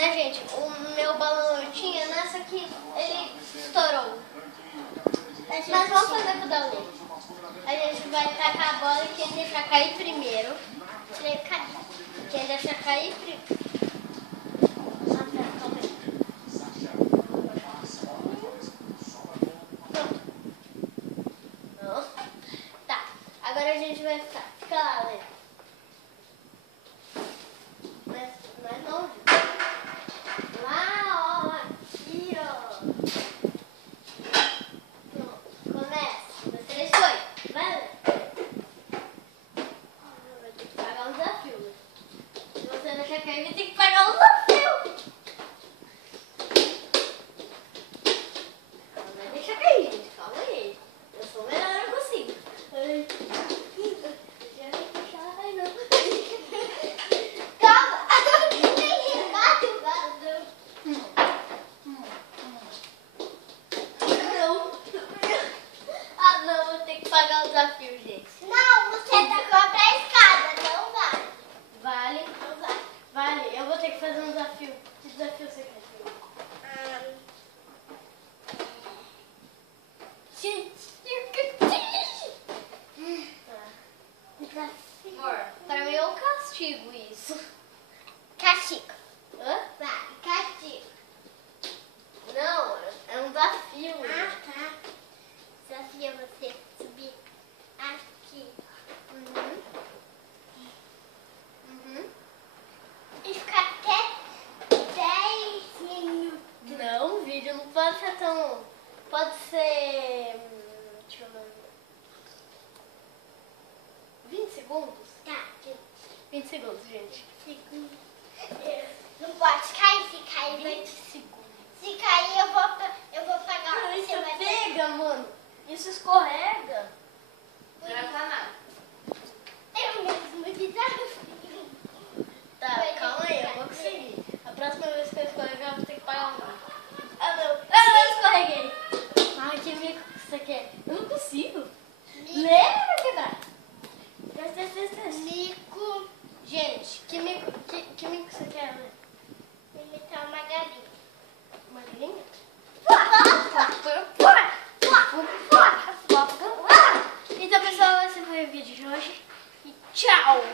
né, gente? O meu balão eu tinha, nessa aqui ele estourou. Mas vamos fazer com o da Lu. A gente vai tacar a bola e quem deixar cair primeiro. Quem deixar cair primeiro. Tá, agora a gente vai ficar. Fica lá, Lê. Mas não. Lá, ó. Aqui, ó. Começa. 1, 2, 3, foi. Vai, Lê. Vai ter que pagar um desafio, Lê. Se você deixar cair, vai ter que pagar um desafio. Não vai deixar cair, gente. Calma aí. Eu sou melhor, eu consigo. Ai. Ai, não. Calma. Ah, não, vou ter que pagar o desafio, gente. Não, você tacou pra escada, não vale. Vale? Não vale. Vale, eu vou ter que fazer um desafio. Que desafio você quer? Amor, pra mim é um castigo isso. Castigo. Hã? Vai, castigo. Não, é um desafio. Ah, tá. Desafio você subir aqui. Uhum. E ficar até 10 minutos. Não, o vídeo não pode ser tão... Pode ser... Deixa eu ver. 20 segundos? Tá, 20 segundos, gente. segundo. Não pode cair, se cair vai... 20 segundos. Se cair eu vou pagar. Ah, isso Você vai pega, mano. Isso escorrega. Não vai pra nada. Eu mesmo desafio. Tá, calma aí, eu vou conseguir. A próxima vez que eu escorregar, eu vou ter que pagar um. Ah, não. Ah, não, escorreguei. Ai, que mico que você quer? Eu não consigo. Lembra pra quebrar? Mico. Gente, que mico você quer, né? Imitar uma galinha. Uma galinha? Então, pessoal, esse foi o vídeo de hoje. E tchau!